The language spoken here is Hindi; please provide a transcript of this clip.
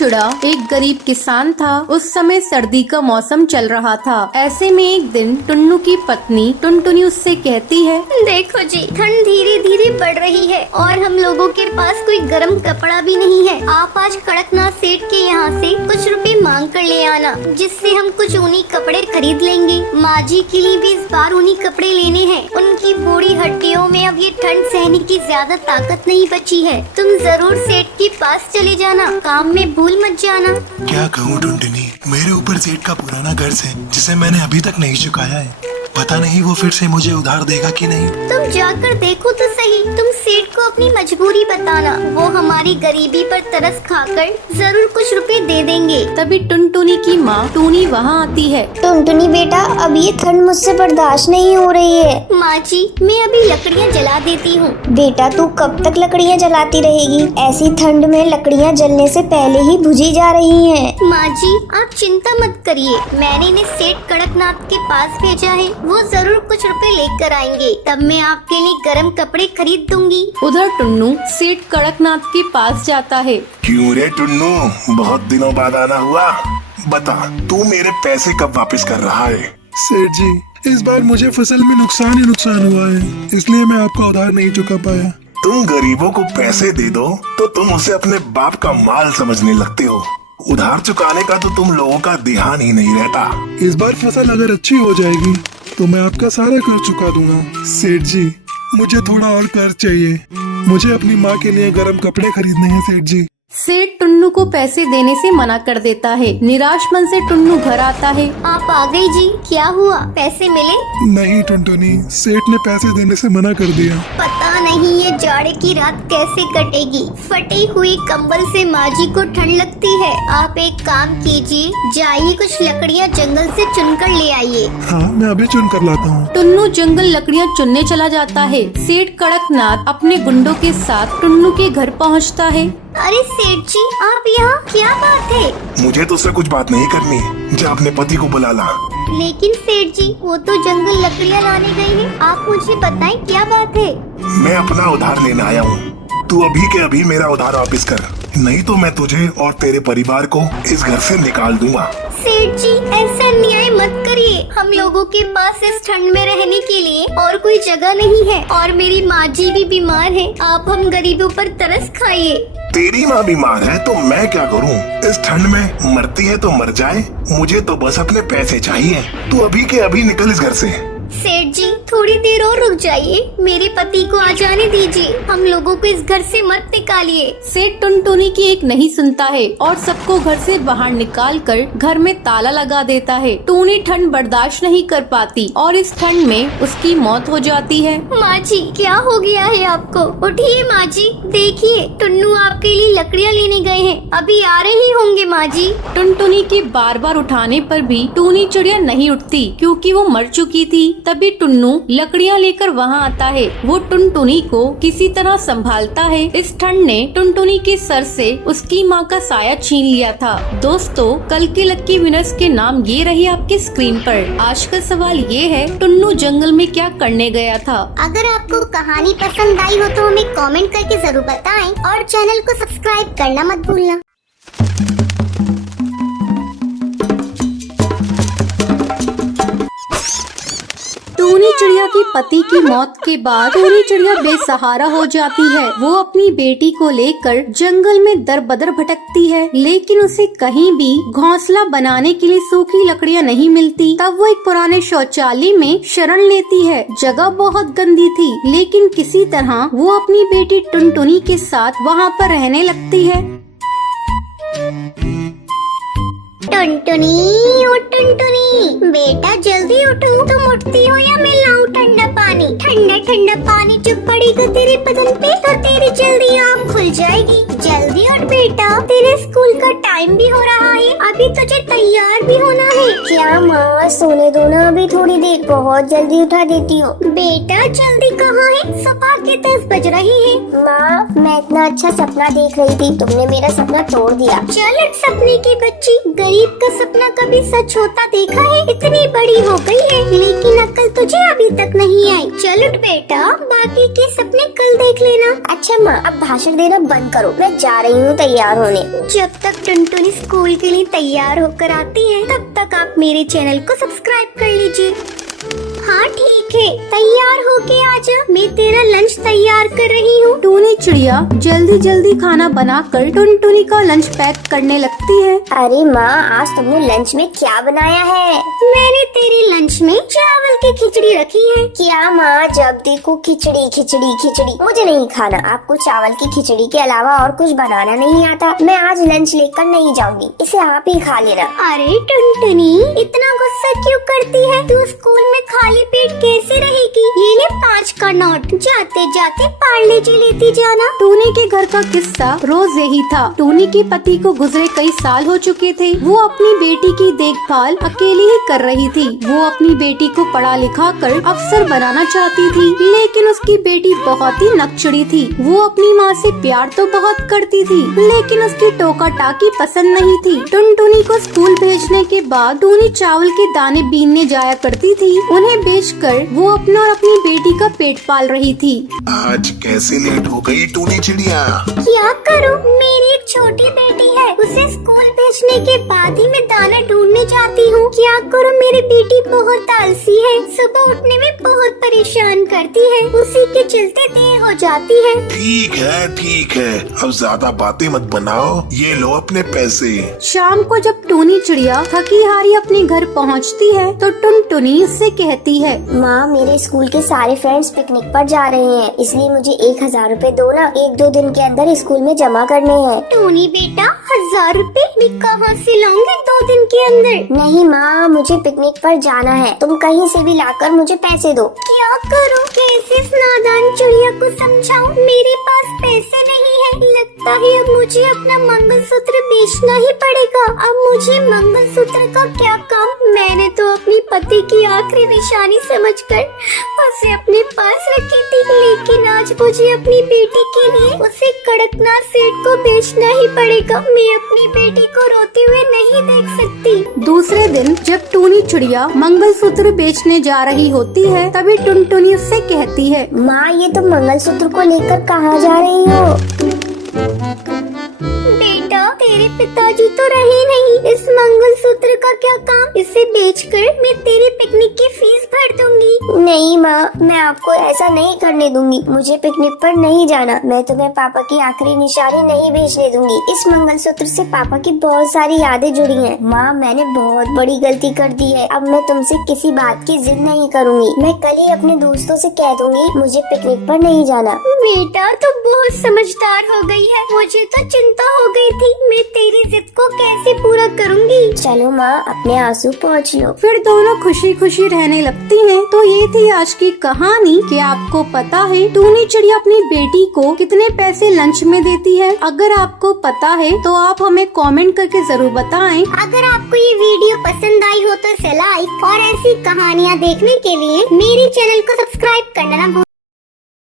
चिड़ा एक गरीब किसान था। उस समय सर्दी का मौसम चल रहा था। ऐसे में एक दिन टुन्नू की पत्नी टुनटुनी उससे कहती है, देखो जी, ठंड धीरे धीरे बढ़ रही है और हम लोगों के पास कोई गर्म कपड़ा भी नहीं है। आप आज कड़कनाथ सेठ के यहाँ से कुछ रुपए मांग कर ले आना, जिससे हम कुछ ऊनी कपड़े खरीद लेंगे। माँ जी के लिए भी इस बार ऊनी कपड़े लेने हैं। उनकी बूढ़ी हड्डियों में अब ये ठंड सहने की ज्यादा ताकत नहीं बची है। तुम जरूर सेठ के पास चले जाना, काम में भूल मत जाना। क्या कहूँ टुनटुनी, मेरे ऊपर सेठ का पुराना कर्ज है जिसे मैंने अभी तक नहीं चुकाया है। पता नहीं वो फिर से मुझे उधार देगा कि नहीं। तुम जाकर देखो तो सही। तुम सेठ को अपनी मजबूरी बताना, वो हमारी गरीबी पर तरस खाकर जरूर कुछ रुपए दे देंगे। तभी टुनटुनी की माँ टूनी वहाँ आती है। टुनटुनी बेटा, अब ये ठंड मुझसे बर्दाश्त नहीं हो रही है। माँ जी, मैं अभी लकड़ियाँ जला देती हूँ। बेटा, तू कब तक लकड़ियाँ जलाती रहेगी? ऐसी ठंड में लकड़ियाँ जलने से पहले ही बुझी जा रही हैं। माँ जी, आप चिंता मत करिए, मैंने इन्हें सेठ कड़कनाथ के पास भेजा है। वो जरूर कुछ रुपए लेकर आएंगे, तब मैं आपके लिए गर्म कपड़े खरीद दूंगी। उधर टुन्नू सेठ कड़कनाथ के पास जाता है। क्यों रे टुन्नू, बहुत दिनों बाद आना हुआ। बता, तू मेरे पैसे कब वापस कर रहा है? सेठ जी, इस बार मुझे फसल में नुकसान ही नुकसान हुआ है, इसलिए मैं आपका उधार नहीं चुका पाया। तुम गरीबों को पैसे दे दो तो तुम उसे अपने बाप का माल समझने लगते हो। उधार चुकाने का तो तुम लोगों का ध्यान ही नहीं रहता। इस बार फसल अगर अच्छी हो जाएगी तो मैं आपका सारा कर्ज चुका दूंगा। सेठ जी, मुझे थोड़ा और कर्ज चाहिए। मुझे अपनी माँ के लिए गर्म कपड़े खरीदने हैं सेठ जी। सेठ टुन्नू को पैसे देने से मना कर देता है। निराश मन से टुन्नू घर आता है। आप आ गई जी, क्या हुआ, पैसे मिले? नहीं टुनटुनी, सेठ ने पैसे देने से मना कर दिया। पता नहीं ये जाड़े की रात कैसे कटेगी। फटी हुई कंबल से माँ जी को ठंड लगती है। आप एक काम कीजिए, जाइए कुछ लकड़ियाँ जंगल से चुनकर ले आइए। हाँ, मैं अभी चुन कर लाता हूँ। टुन्नू जंगल लकड़ियाँ चुनने चला जाता है। सेठ कड़कनाथ अपने गुंडों के साथ टुन्नू के घर पहुँचता है। अरे सेठ जी, आप यहाँ, क्या बात है? मुझे तुझसे कुछ बात नहीं करनी, जा अपने पति को बुला ला। लेकिन सेठ जी, वो तो जंगल लकड़ियाँ लाने गए हैं। आप मुझे बताएं क्या बात है? मैं अपना उधार लेने आया हूँ। तू अभी के अभी मेरा उधार वापस कर, नहीं तो मैं तुझे और तेरे परिवार को इस घर से निकाल दूंगा। सेठ जी, ऐसा अन्याय मत करिए। हम लोगों के पास इस ठंड में रहने के लिए और कोई जगह नहीं है और मेरी माँ जी भी बीमार है। आप हम गरीबों पर तरस खाइए। तेरी माँ बीमार है तो मैं क्या करूँ? इस ठंड में मरती है तो मर जाए, मुझे तो बस अपने पैसे चाहिए। तू अभी के अभी निकल इस घर से। सेठ जी, थोड़ी देर और रुक जाइए, मेरे पति को आ जाने दीजिए। हम लोगों को इस घर से मत निकालिए। सेठ टुनटुनी की एक नहीं सुनता है और सबको घर से बाहर निकालकर घर में ताला लगा देता है। टूनी ठंड बर्दाश्त नहीं कर पाती और इस ठंड में उसकी मौत हो जाती है। माँ जी, क्या हो गया है आपको? उठिए माँ जी, देखिए टुन्नू आपके लिए लकड़ियाँ लेने गए हैं, अभी आ रहे ही होंगे। माँ जी, टुनटुनी के बार बार उठाने पर भी टूनी चिड़िया नहीं उठती क्योंकि वो मर चुकी थी। तभी टुन्नू लकड़ियाँ लेकर वहाँ आता है। वो टुनटुनी को किसी तरह संभालता है। इस ठंड ने टुनटुनी के सर से उसकी माँ का साया छीन लिया था। दोस्तों, कल के लक्की विनर्स के नाम ये रही आपके स्क्रीन पर। आज का सवाल ये है, टुन्नू जंगल में क्या करने गया था? अगर आपको कहानी पसंद आई हो तो हमें कमेंट करके जरूर बताएं और चैनल को सब्सक्राइब करना मत भूलना। टूनी चिड़िया के पति की मौत के बाद टूनी चिड़िया बेसहारा हो जाती है। वो अपनी बेटी को लेकर जंगल में दर बदर भटकती है, लेकिन उसे कहीं भी घोंसला बनाने के लिए सूखी लकड़ियाँ नहीं मिलती। तब वो एक पुराने शौचालय में शरण लेती है। जगह बहुत गंदी थी, लेकिन किसी तरह वो अपनी बेटी टुनटुनी के साथ वहाँ पर रहने लगती है। टुनटुनी, ओ टुनटुनी, बेटा जल्दी उठो। तुम उठती हो या मैं लाऊं ठंडा पानी? ठंडा ठंडा पानी जब पड़ेगा तेरे बदन पे तो तेरी जल्दी आँख खुल जाएगी। जल्दी उठ बेटा, तेरे स्कूल का टाइम भी हो रहा है, अभी तुझे तैयार भी होना है। क्या माँ, सोने दो ना अभी थोड़ी देर, बहुत जल्दी उठा देती हूँ। बेटा जल्दी कहाँ है? सुबह के 10 बज रही है। माँ, मैं इतना अच्छा सपना देख रही थी, तुमने मेरा सपना तोड़ दिया। चल उठ सपने की बच्ची, गरीब का सपना कभी सच होता देखा है? इतनी बड़ी हो गई है लेकिन अक्ल तुझे अभी तक नहीं आई। चल उलट बेटा, बाकी के सपने कल देख लेना। अच्छा माँ, अब भाषण देना बंद करो, मैं जा रही हूँ तैयार होने। जब तक टुनटुनी स्कूल के लिए तैयार होकर आती है तब तक आप मेरे चैनल को सब्सक्राइब कर लीजिए। हाँ ठीक है, तैयार होके आजा, मैं तेरा लंच तैयार कर रही हूँ। टूनी चिड़िया जल्दी जल्दी खाना बनाकर टुनटुनी का लंच पैक करने लगती है। अरे माँ, आज तुमने लंच में क्या बनाया है? मैंने तेरे लंच में चावल की खिचड़ी रखी है। क्या माँ, जब देखो खिचड़ी खिचड़ी खिचड़ी। मुझे नहीं खाना, आपको चावल की खिचड़ी के अलावा और कुछ बनाना नहीं आता। मैं आज लंच लेकर नहीं जाऊंगी, इसे आप ही खा लेना। अरे टुनटुनी, इतना गुस्सा क्यों करती है? तू स्कूल में खाली पेट कैसे रहेगी? ये ले 5 का नोट, जाते जाते पार्ले जी लेती जाना। टूनी के घर का किस्सा रोज यही था। टूनी के पति को गुजरे कई साल हो चुके थे। वो अपनी बेटी की देखभाल अकेली ही कर रही थी। वो अपनी बेटी को पढ़ा लिखा कर अफसर बनाना चाहती थी, लेकिन उसकी बेटी बहुत ही नकचड़ी थी। वो अपनी माँ से प्यार तो बहुत करती थी, लेकिन उसकी टोका टाकी पसंद नहीं थी। टुनटुनी को स्कूल भेजने के बाद टूनी चावल के दाने बीनने जाया करती थी। उन्हें बेचकर वो अपना और अपनी बेटी का पेट पाल रही थी। आज कैसे लेट हो गई टूनी चिड़िया? क्या करूं? मेरी एक छोटी बेटी है, उसे स्कूल भेजने के बाद ही मैं दाना ढूंढने जाती हूँ। क्या करूं? मेरी बेटी बहुत आलसी है, सुबह उठने में बहुत परेशान करती है, उसी के चलते देर हो जाती है। ठीक है, अब ज्यादा बातें मत बनाओ, ये लो अपने पैसे। शाम को जब टूनी चिड़िया थकी हारी अपने घर पहुँचती है तो टुनटुनी उससे कहती है, माँ, मेरे स्कूल के सारे फ्रेंड्स पिकनिक पर जा रहे हैं, इसलिए मुझे 1000 रुपए दो ना, 1-2 दिन के अंदर स्कूल में जमा करने हैं। टूनी बेटा, 1000 रुपए मैं कहाँ से लाऊंगी 2 दिन के अंदर? नहीं माँ, मुझे पिकनिक पर जाना है, तुम कहीं से भी लाकर मुझे पैसे दो। क्या करूं? कैसे इस नादान चिड़िया को समझाऊं? मेरे पास पैसे नहीं है। लगता है अब मुझे अपना मंगलसूत्र बेचना ही पड़ेगा। अब मुझे मंगलसूत्र का क्या काम? मैंने तो अपनी पति की आखिरी निशानी समझकर उसे अपने पास रखी थी, लेकिन आज मुझे अपनी बेटी के लिए उसे कड़कनाथ सेठ को बेचना ही पड़ेगा। मैं अपनी बेटी को रोते हुए नहीं देख सकती। दूसरे दिन जब टूनी चिड़िया मंगलसूत्र बेचने जा रही होती है तभी टुनटुनी उससे कहती है, माँ, ये तुम मंगलसूत्र को लेकर कहाँ जा रही हो? बेटा, तेरे पिताजी तो रहे नहीं, इस मंगलसूत्र का क्या काम? इसे बेचकर मैं तेरी पिकनिक की फीस भर दूंगी। नहीं माँ, मैं आपको ऐसा नहीं करने दूंगी। मुझे पिकनिक पर नहीं जाना। मैं तुम्हें पापा की आखिरी निशानी नहीं भेजने दूंगी। इस मंगलसूत्र से पापा की बहुत सारी यादें जुड़ी हैं। माँ, मैंने बहुत बड़ी गलती कर दी है। अब मैं तुमसे किसी बात की जिद नहीं करूँगी। मैं कल ही अपने दोस्तों से कह दूंगी मुझे पिकनिक पर नहीं जाना। बेटा, तू बहुत समझदार हो गई है। मुझे तो चिंता हो गई थी, मैं तेरी जिद को कैसे पूरा करूँगी। चलो माँ, अपने आंसू पोंछ लो। फिर दोनों खुशी खुशी रहने लगती हैं। तो ये थी आज की कहानी कि आपको पता है टूनी चिड़िया अपनी बेटी को कितने पैसे लंच में देती है? अगर आपको पता है तो आप हमें कमेंट करके जरूर बताएं। अगर आपको ये वीडियो पसंद आई हो तो इसे लाइक और ऐसी कहानियाँ देखने के लिए मेरे चैनल को सब्सक्राइब करना ना भूलें।